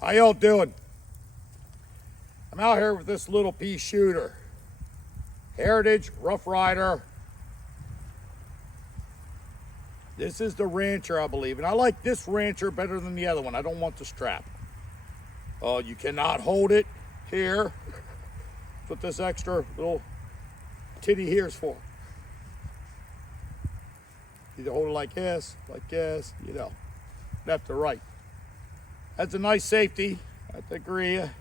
How y'all doing? I'm out here with this little pea shooter. Heritage Roughrider. This is the Rancher, I believe. And I like this Rancher better than the other one. I don't want the strap. You cannot hold it here. That's what this extra little titty here is for. Either hold it like this, you know, left to right. That's a nice safety, I agree. If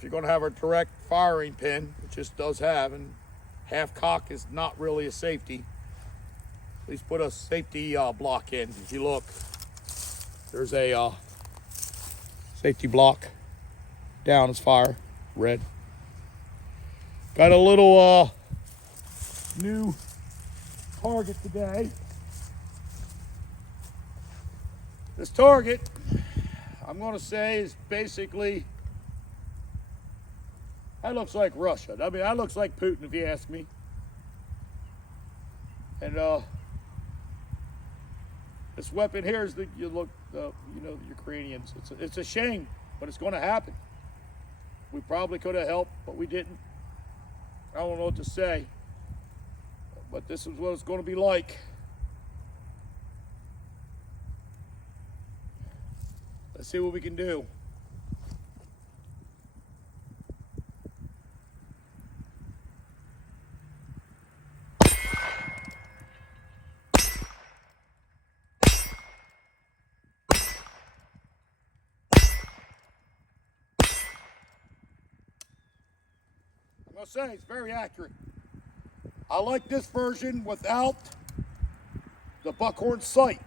you're going to have a direct firing pin, which this does have, and half cock is not really a safety. At least put a safety block in. If you look, there's a safety block. Down is fire, red. Got a little new target today. This target, I'm going to say, is basically, that looks like Russia. I mean, that looks like Putin, if you ask me. And this weapon here is the the Ukrainians. It's a shame, but it's going to happen. We probably could have helped, but we didn't. I don't know what to say, but this is what it's going to be like. Let's see what we can do. I'm going to say it's very accurate. I like this version without the buckhorn sight.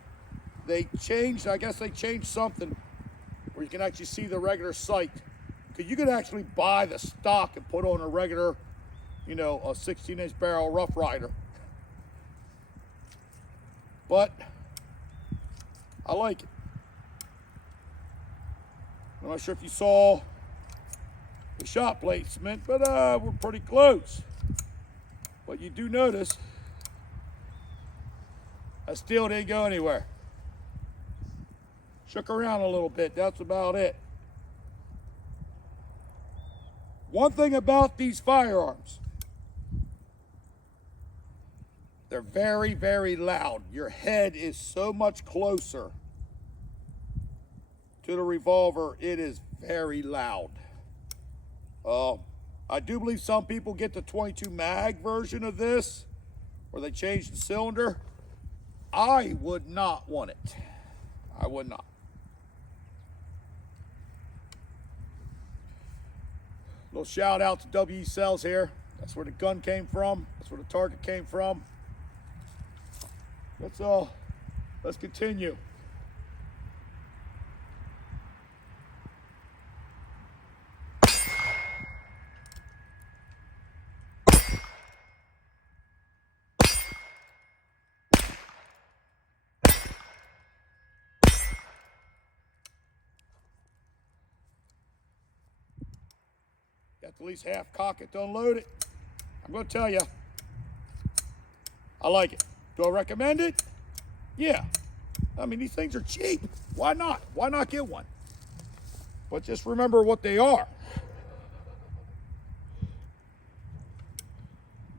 They changed, I guess they changed something where you can actually see the regular sight. Because you could actually buy the stock and put on a regular, a 16-inch barrel Roughrider. But I like it. I'm not sure if you saw the shot placement, but we're pretty close. But you do notice I still didn't go anywhere. Shook around a little bit, that's about it. One thing about these firearms, they're very, very loud. Your head is so much closer to the revolver, it is very loud. I do believe some people get the 22 mag version of this, where they change the cylinder. I would not want it. I would not. Little shout out to W.E. Sells here. That's where the gun came from. That's where the target came from. Let's continue. Got to at least half cock it to unload it. I'm going to tell you, I like it. Do I recommend it? Yeah. I mean, these things are cheap. Why not? Why not get one? But just remember what they are.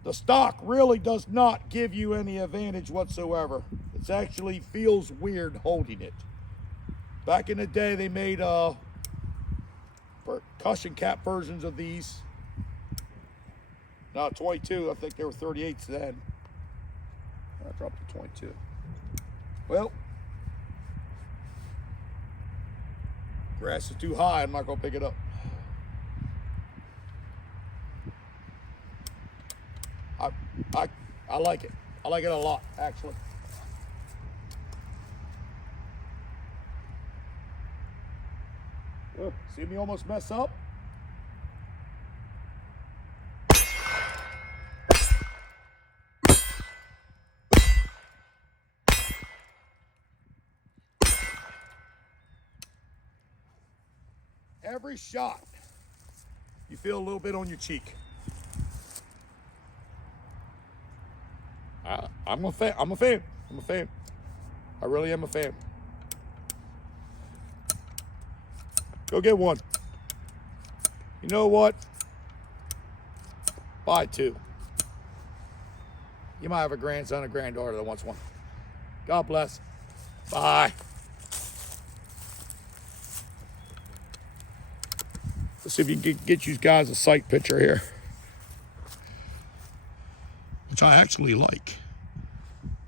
The stock really does not give you any advantage whatsoever. It actually feels weird holding it. Back in the day, they made percussion cap versions of these. Now 22, I think they were 38s then. I dropped to 22. Well, grass is too high, I'm not gonna pick it up. I like it. I like it a lot, actually. See me almost mess up? Every shot, you feel a little bit on your cheek. I'm a fan. I'm a fan. I really am a fan. Go get one. You know what? Buy two. You might have a grandson or granddaughter that wants one. God bless. Bye. Let's see if you can get you guys a sight picture here, which I actually like.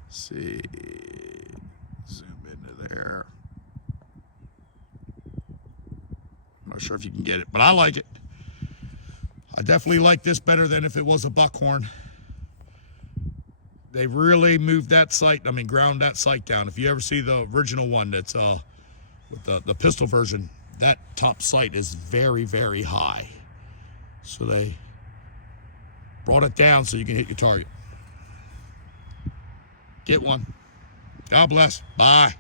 Let's see, zoom into there. I'm not sure if you can get it, but I like it. I definitely like this better than if it was a buckhorn. They really moved that sight, ground that sight down. If you ever see the original one that's with the pistol version, that top sight is very, very high. So they brought it down so you can hit your target. Get one. God bless. Bye.